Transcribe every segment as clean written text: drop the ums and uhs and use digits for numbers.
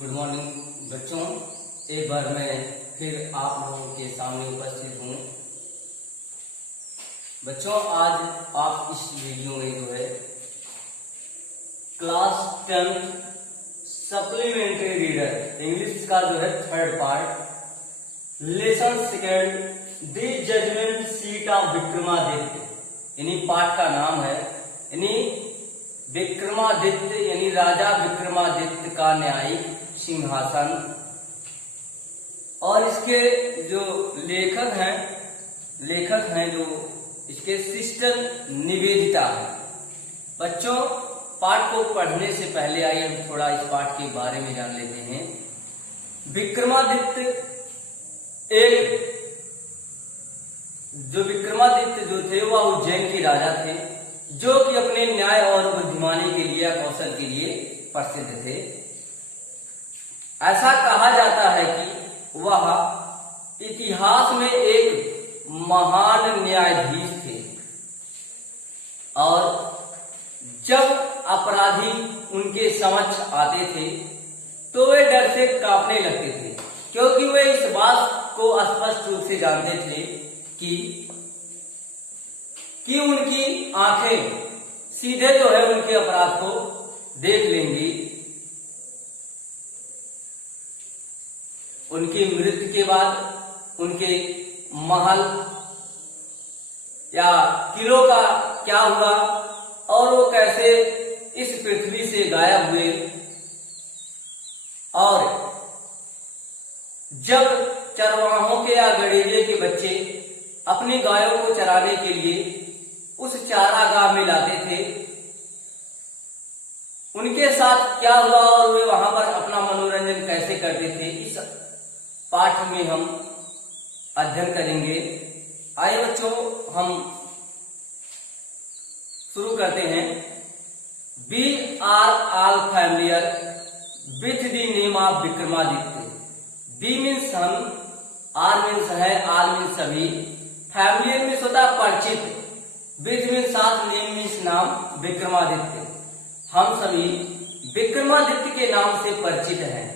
Good morning बच्चों, एक बार मैं फिर आप लोगों के सामने उपस्थित हूँ। बच्चों, आज आप इस वीडियो में जो है क्लास 10 सप्लीमेंट्री रीडर इंग्लिश का जो है third part lesson second the judgement seat of Vikramaditya, यानी पाठ का नाम है यानी विक्रमादित्य यानी राजा विक्रमादित्य का न्यायिक सिंहासन। और इसके जो लेखक हैं जो इसके सिस्टर निवेदिता है। बच्चों, पाठ को पढ़ने से पहले आइए हम थोड़ा इस पाठ के बारे में जान लेते हैं। विक्रमादित्य जो थे वह उज्जैन के राजा थे, जो कि अपने न्याय और बुद्धिमानी के लिए कौशल के लिए प्रसिद्ध थे। ऐसा कहा जाता है कि वह इतिहास में एक महान न्यायाधीश थे और जब अपराधी उनके समक्ष आते थे तो वे डर से कांपने लगते थे, क्योंकि वे इस बात को स्पष्ट रूप से जानते थे कि उनकी आंखें सीधे जो है उनके अपराध को देख लेंगी। उनकी मृत्यु के बाद उनके महल या किलों का क्या हुआ और वो कैसे इस पृथ्वी से गायब हुए, और जब चरवाहों के या गड़ेरिये के बच्चे अपनी गायों को चराने के लिए उस चारागाह में लाते थे, उनके साथ क्या हुआ और वे वहां पर अपना मनोरंजन कैसे करते थे, इस पाठ में हम अध्ययन करेंगे। आइए बच्चों, हम शुरू करते हैं। We are all familiar with the name of Vikramaditya. B means हम, R means है, R means सभी, familiar means होता है परिचित, with means साथ, name means नाम, विक्रमादित्य। हम सभी विक्रमादित्य के नाम से परिचित हैं।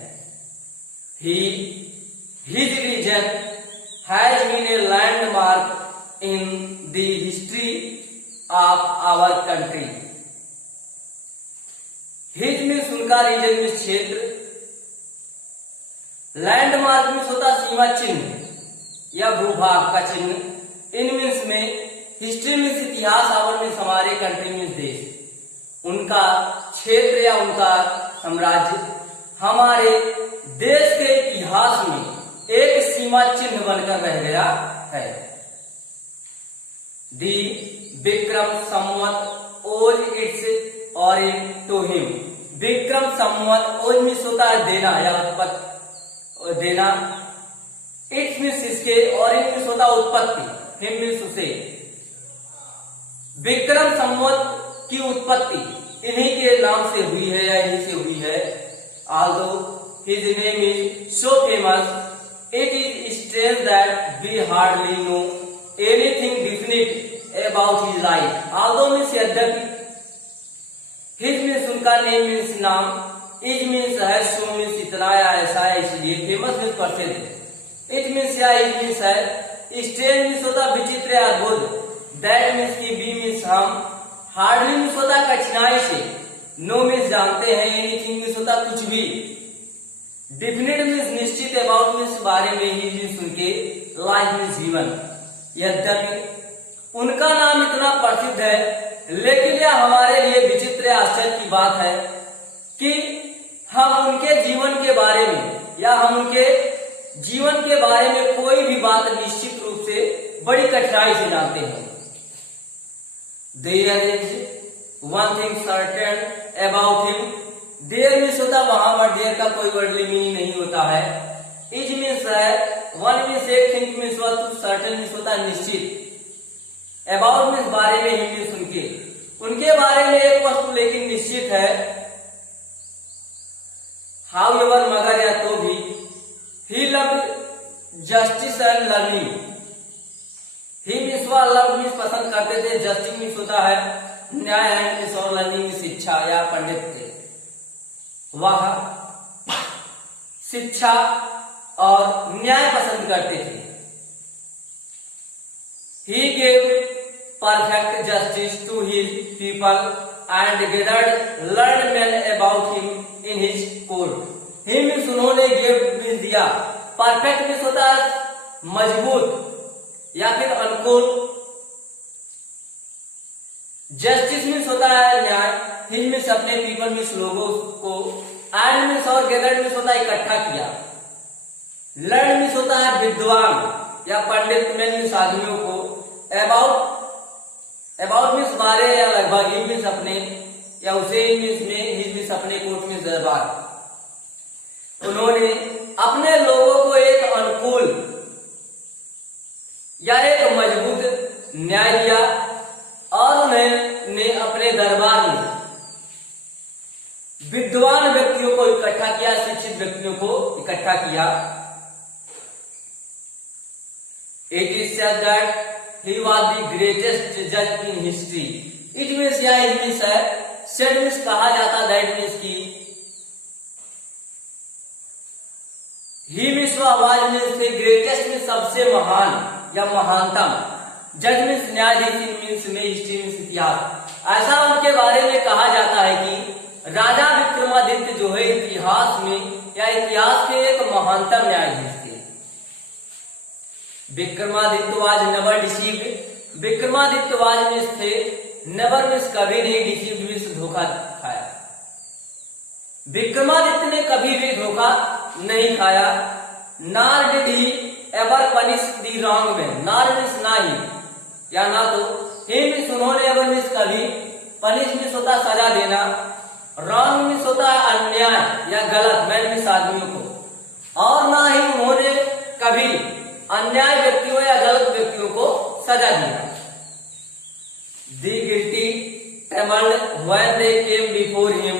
His region has been a landmark in the history of our country. His means उनका, रीजन means क्षेत्र, लैंडमार्क means होता सीमा चिन्ह या भूभाग का चिन्ह, इन मीन्स में हिस्ट्री मीन्स इतिहास, आवर मीन्स हमारे, कंट्री मीन्स देश। उनका क्षेत्र या उनका साम्राज्य हमारे देश के इतिहास में एक सीमा चिन्ह बनकर रह गया है। दी Vikram Samvat owes its origin to him. Vikram Samvat, owes means होता है देना या उत्पत्ति देना, इट्स मीन्स इसके, ऑरिजिन मीन्स होता है उत्पत्ति, हिम मीन्स उसे। विक्रम संवत की उत्पत्ति इन्हीं के नाम से हुई है या इन्हीं से हुई है। although his name is so famous, it is strange that we hardly know anything definite about his life. Although means यद्यपि, his means उनका, name means नाम, is means है, so means इतना या ऐसा है, इसलिए famous means प्रसिद्ध, it means या it means है, strange means होता विचित्र या अद्भुत, that means की, be means हम, hardly means होता कठिनाई से, no means जानते हैं, anything means होता कुछ भी, डेफिनेट मीन्स निश्चित, अबाउट मीन्स बारे में, ही मीन्स उनके, लाइफ मीन्स जीवन। यद्यपि उनका नाम इतना प्रसिद्ध है, लेकिन यह हमारे लिए विचित्र आश्चर्य की बात है कि हम उनके जीवन के बारे में या हम उनके जीवन के बारे में कोई भी बात निश्चित रूप से बड़ी कठिनाई से जानते हैं। There is one thing certain about him. There means होता वहां, बट देयर का कोई वर्डली मीनिंग नहीं होता है। इज मीन्स है, वन मीन्स एक, थिंक मीन्स वस्तु, सर्टेन मीन्स होता निश्चित, अबाउट मीन्स बारे में, ही मीन्स उनके बारे में एक वस्तु लेकिन निश्चित है। हाउ एवर, मगर या तो भी, he loved justice and learning. He means वह लव मीन्स पसंद करते थे, जस्टिस मीन्स होता है न्याय, है मीन्स और लर्निंग शिक्षा या पंडित थे। वह शिक्षा और न्याय पसंद करते थे। He gave perfect justice to his people and gathered learned men about him in his court. He means उन्होंने give means दिया, perfect means होता है मजबूत या फिर अनुकूल, justice means होता है न्याय, he means अपने people means लोगों को, and means और gathered means होता है इकट्ठा किया, learned means होता है विद्वान या पंडित, men means आदमियों को, about मीन्स बारे या लगभग, ही मीन्स अपने या उसे मीन्स में, ही मीन्स अपने, कोर्ट मीन्स दरबार। उन्होंने अपने लोगों को एक अनुकूल या एक मजबूत न्याय दिया और उन्होंने अपने दरबार में विद्वान व्यक्तियों को इकट्ठा किया, शिक्षित व्यक्तियों को इकट्ठा किया। It is said that he was the greatest judge in history. It means या it means है, said means कहा जाता, that means की, he means was means थे, greatest means सबसे महान या महानतम, judge means न्यायाधीश means में, history means इतिहास। ऐसा उनके बारे में कहा जाता है कि राजा विक्रमादित्य जो है इतिहास में या इतिहास के एक महानतम न्यायाधीश थे। Vikramaditya was never deceived, Vikramaditya was means थे, नेवर मीन्स कभी नहीं, डिसीव्ड मीन्स धोखा खाया। विक्रमादित्य ने कभी भी धोखा नहीं खाया। Nor did he ever punish the wrong man, nor means ना ही या ना तो, ही मीन्स उन्होंने, एवर मीन्स कभी, पनिश मीन्स होता सजा देना, रॉन्ग मीन्स होता है अन्याय या गलत, मैन मीन्स आदमियों को, और ना ही उन्होंने कभी अन्याय व्यक्तियों या गलत व्यक्तियों को सजा दिया। The guilty trembled when they came before him,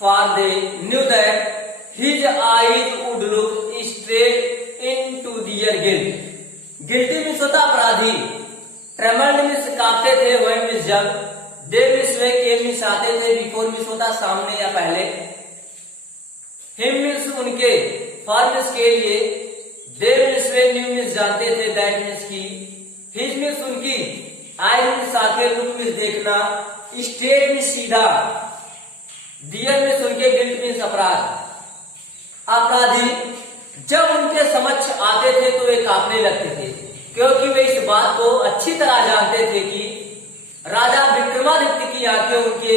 for they knew that his eyes would look straight into their guilt. Guilty means होता अपराधी, trembled means कांपते थे, when means जब, they means way, came means आते थे, before means होता सामने या पहले, him means उनके, for means के लिए, they means way, knew means जानते थे, that means की, his means उनकी, आई means आंखें, look means देखना, straight means सीधा, dear means उनके, guilt means अपराध। अपराधी जब उनके समक्ष आते थे तो वे कांपने लगते थे, क्योंकि वे इस बात को अच्छी तरह जानते थे कि राजा विक्रमादित्य की आंखें उनके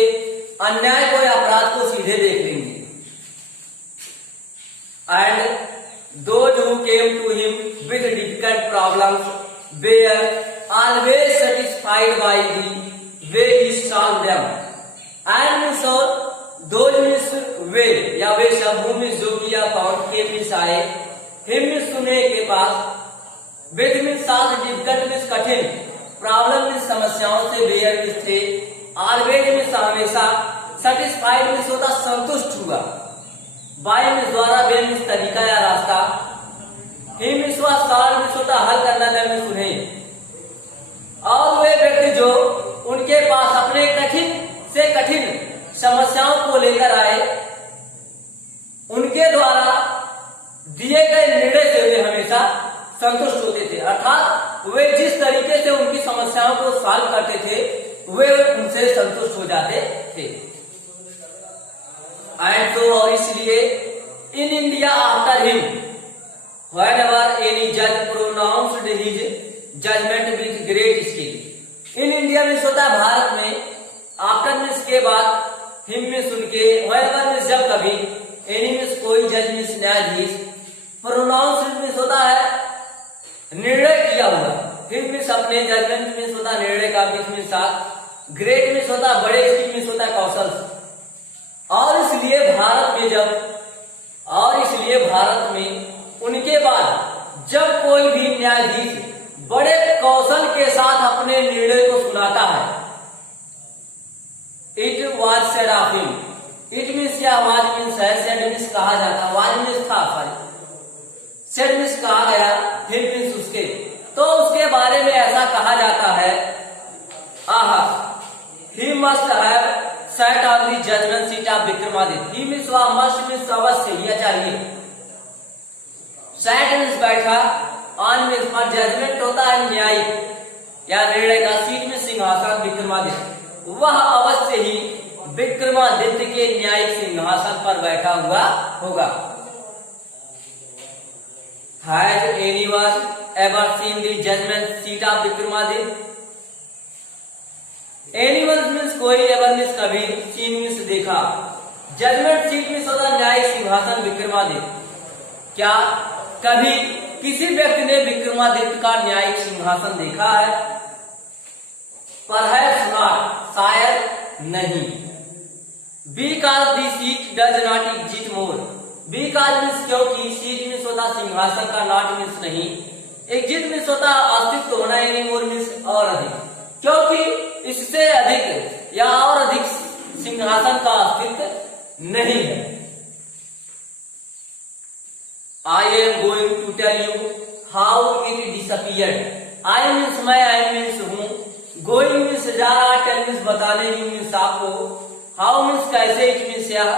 अन्याय को या अपराध को सीधे देख लेंगी। And those who came to him with difficult problems were always satisfied by the way he solved them. And so those means वे या वे सब, who means जो किया, found, के means आए, him means सुने के पास, with means solve, difficult means कठिन, problem means समस्याओं से, were means थे, always means हमेशा, satisfied means होता संतुष्ट हुआ, by means द्वारा, way means तरीका या रास्ता, he means हुआ solve means होता हल करना, them means उन्हें, और वे व्यक्ति जो उनके पास अपने कठिन से कठिन समस्याओं को लेकर आए, उनके द्वारा दिए गए निर्णय से वे हमेशा संतुष्ट होते थे, अर्थात वे जिस तरीके से उनकी समस्याओं को सॉल्व करते थे वे उनसे संतुष्ट हो जाते थे। एंड तो और इसलिए in India after him whenever any judge pronounced his judgment with great skill। In India में होता है भारत में, आफ्टर मीन्स के बाद, हिम मीन्स उनके, whenever मीन्स जब कभी, एनी मीन्स कोई, जज मीन्स न्यायाधीश, प्रोनाउंस्ड मीन्स होता है निर्णय किया हुआ, हिम मीन्स अपने, जजमेंट मीन्स होता है निर्णय का, बीच मीन्स साथ, ग्रेट मीन्स होता है बड़े, स्किल मीन्स होता है कौशल। और इसलिए भारत में उनके बाद जब कोई भी न्यायाधीश बड़े कौशल के साथ अपने निर्णय को सुनाता है, it was said of him, it means या वाज मीन्स है, सेड मीन्स कहा जाता, वाज मीन्स था, सॉरी सेड मीन्स कहा गया, हिम मीन्स उसके, तो उसके बारे में ऐसा कहा जाता है, आहा he must have sat on the judgment seat of Vikramaditya. He means must means अवश्य या चाहिए. Sat means बैठा, on means पर जजमेंट होता है न्यायिक या निर्णय का, सीट में सिंहासन विक्रमादित्य, वह अवश्य ही विक्रमादित्य के न्यायिक सिंहासन पर बैठा हुआ होगा. Has anyone ever seen the judgment seat of Vikramaditya? Anyone means कोई, ever means कभी, seen means देखा. जजमेंट सीट में होता न्यायिक सिंहासन विक्रमादित्य. क्या कभी किसी व्यक्ति ने विक्रमादित्य का न्यायिक सिंहासन देखा है? Perhaps not, शायद नहीं. Because the seat does not exist more. Because means क्योंकि, सीट में होता सिंहासन का, not means नहीं, exist means होता अस्तित्व होना, anymore means और अधिक, क्योंकि इससे अधिक या और अधिक सिंहासन का अस्तित्व नहीं है. I am going to tell you how it disappeared. I means मैं, I means हूँ, going means जा रहा, tell means बताने, you means आपको, how means कैसे, it means यह,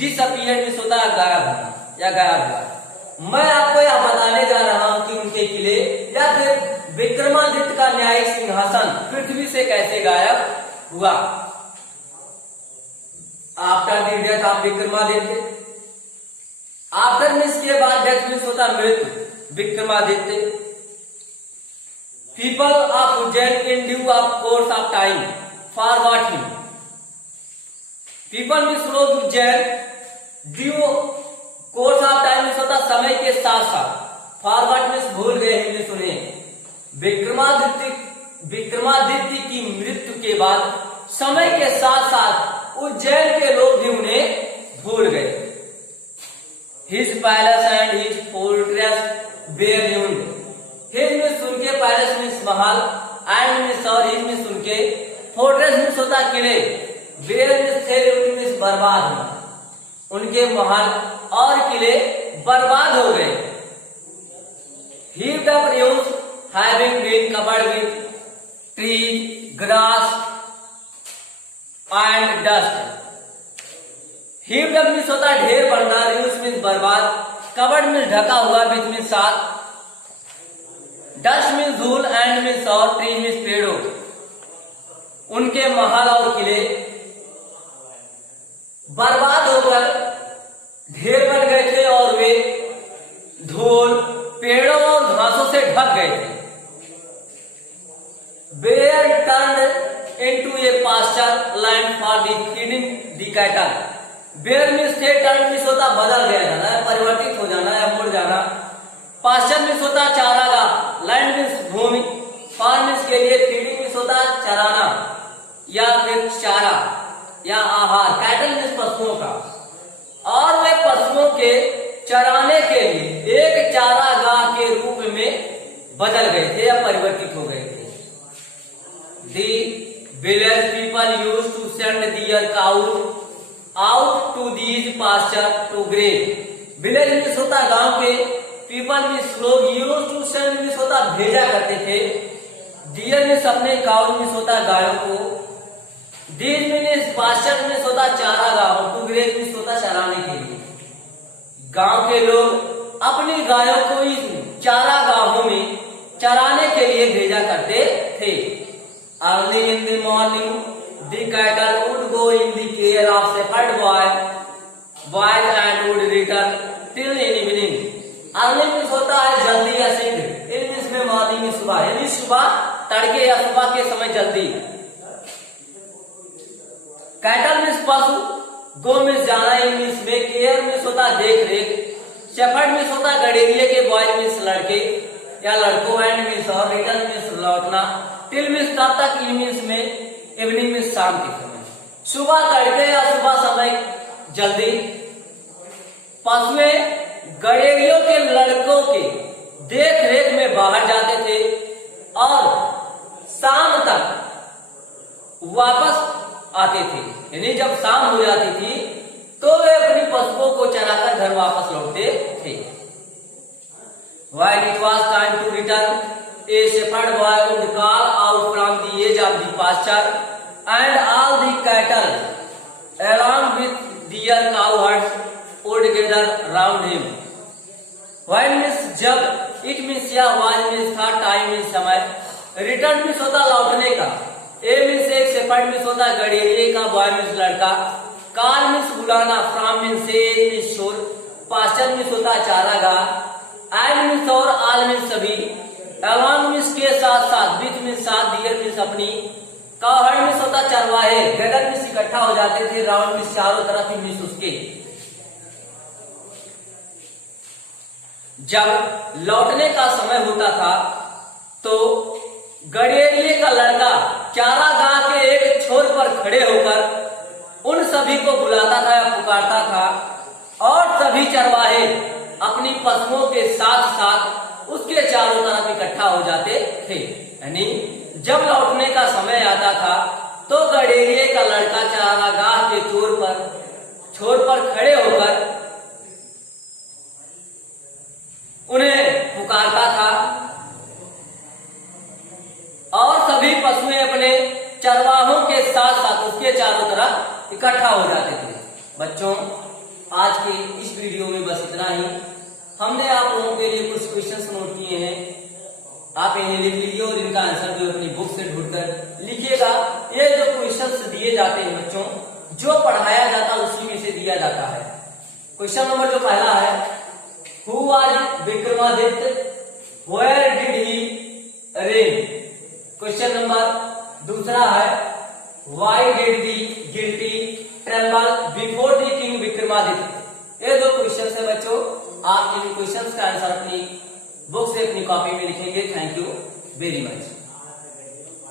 disappeared means होता है गायब होना या गायब हुआ. मैं आपको यह बताने जा रहा हूं कि उनके किले या फिर विक्रमादित्य का न्यायिक सिंहासन पृथ्वी से कैसे गायब हुआ. After the death of Vikramaditya, after means के बाद, डेथ मीन्स होता मृत्यु, Vikramaditya. People of Ujjain in due of course of time forgot him. People means लोग, Ujjain, due course of time means होता समय के साथ साथ, फॉरगॉट मीन्स भूल गए, हिंदी सुने. विक्रमादित्य की मृत्यु के बाद समय के साथ साथ उज्जैन के लोग भी उन्हें भूल गए. His palace and his fortress were ruined. His means उनके पैलेस मीन्स महल, एंड मीन्स और हिज मीन्स उनके, फोर्ट्रेस मीन्स होता किले, वेर मीन्स थे, मीन्स बर्बाद होना, उनके महल और किले बर्बाद हो गए. Heaped up ruins having been covered with trees, grass and dust. Heaped up means होता ढेर बढ़ना, ruins means बर्बाद, covered means ढका हुआ, with means साथ, dust means धूल, and means और, tree means पेड़ों. उनके महल और किले बर्बाद होकर ढेर बन गए थे और वे धूल, पेड़ों और घासों से ढक गए थे. Were turned into a pasture land for the feeding the cattle. Were means थे, turned means होता बदल गया जाना है, परिवर्तित हो जाना या मुड़ जाना. pasture means होता चारागाह, land means भूमि, farm means के लिए, feeding means होता चराना या फिर चारा या आहार, कैटल मीन्स पशुओं का, और वे पशुओं के चराने के लिए एक चारागाह के रूप में बदल गए थे या परिवर्तित हो गए थे. The village people used to send their cows out to these pasture to graze. Village means होता गांव के, people मीन्स लोग, used to send मीन्स होता भेजा करते थे, deer मीन्स अपने, cow मीन्स होता गायों को, दीज मीन्स पास्चर मीन्स होता चारागाहों, टू ग्रेज मीन्स होता चराने के लिए. गांव के लोग अपनी गायों को इस चारागाहों में चराने के लिए भेजा करते थे. Early in the morning the cattle would go in the care of shepherd boys and would return till in evening. Early means होता है जल्दी या शीघ्र, इन मीन्स में मॉर्निंग में सुबह, यानी सुबह तड़के या सुबह के समय जल्दी. कैटल मीन्स पशु, गो मीन्स जाना, इन मीन्स में, केयर मीन्स होता देख रेख, शेफर्ड मीन्स होता गड़ेरिए के, बॉय मीन्स लड़के या लड़कों, एंड मीन्स और, रिटर्न मीन्स लौटना, टिल मीन्स तब तक, इन मीन्स में, इवनिंग मीन्स शाम के समय, सुबह तड़के या सुबह समय जल्दी. पशुएं गड़ेरियों के लड़कों के देख रेख में बाहर जाते थे और शाम तक वापस आते थे, यानी जब शाम हो जाती थी तो वे अपनी पशुओं को चराकर घर वापस लौटते थे. When it was time to return, a shepherd boy would call out from the edge of the pasture, and all the cattle along with deer cowherds would gather round him. When means जब, it means या, was means था, time means समय, return means होता लौटने का, a means एक, shepherd means होता गड़ेरिए का, boy means लड़का, call means बुलाना, from means से, means शोर, pasture means होता चारागाह, and means और, all means सभी, along means के साथ साथ, with means साथ, deer means अपनी, cowherd means होता चरवाहे, gather means इकट्ठा हो जाते थे, round means चारों तरफ, means उसके। जब लौटने का समय होता था तो गड़ेरिए का लड़का चारागाह के एक छोर पर खड़े होकर उन सभी को बुलाता था या पुकारता था और सभी चरवाहे अपनी पशुओं के साथ साथ उसके चारों तरफ इकट्ठा हो जाते थे। यानी जब लौटने का समय आता था तो गड़ेरिए का लड़का चारागाह के छोर पर खड़े होकर उन्हें पुकारता था और सभी पशुएं अपने चरवाहों के साथ साथ उसके चारों तरफ इकट्ठा हो जाते थे। बच्चों, आज के इस वीडियो में बस इतना ही। हमने आप लोगों के लिए कुछ क्वेश्चंस नोट किए हैं, आप इन्हें लिख लीजिए और इनका आंसर भी अपनी बुक से ढूंढकर लिखिएगा। ये जो क्वेश्चंस दिए जाते हैं बच्चों, जो पढ़ाया जाता है उसी में से दिया जाता है। क्वेश्चन नंबर जो पहला है, Who was Vikramaditya? Where did he reign? Question number दूसरा है, Why did the guilty tremble before the king Vikramaditya? ये दो क्वेश्चन है बच्चों, आप इन क्वेश्चंस का आंसर अपनी बुक से अपनी कॉपी में लिखेंगे। Thank you very much.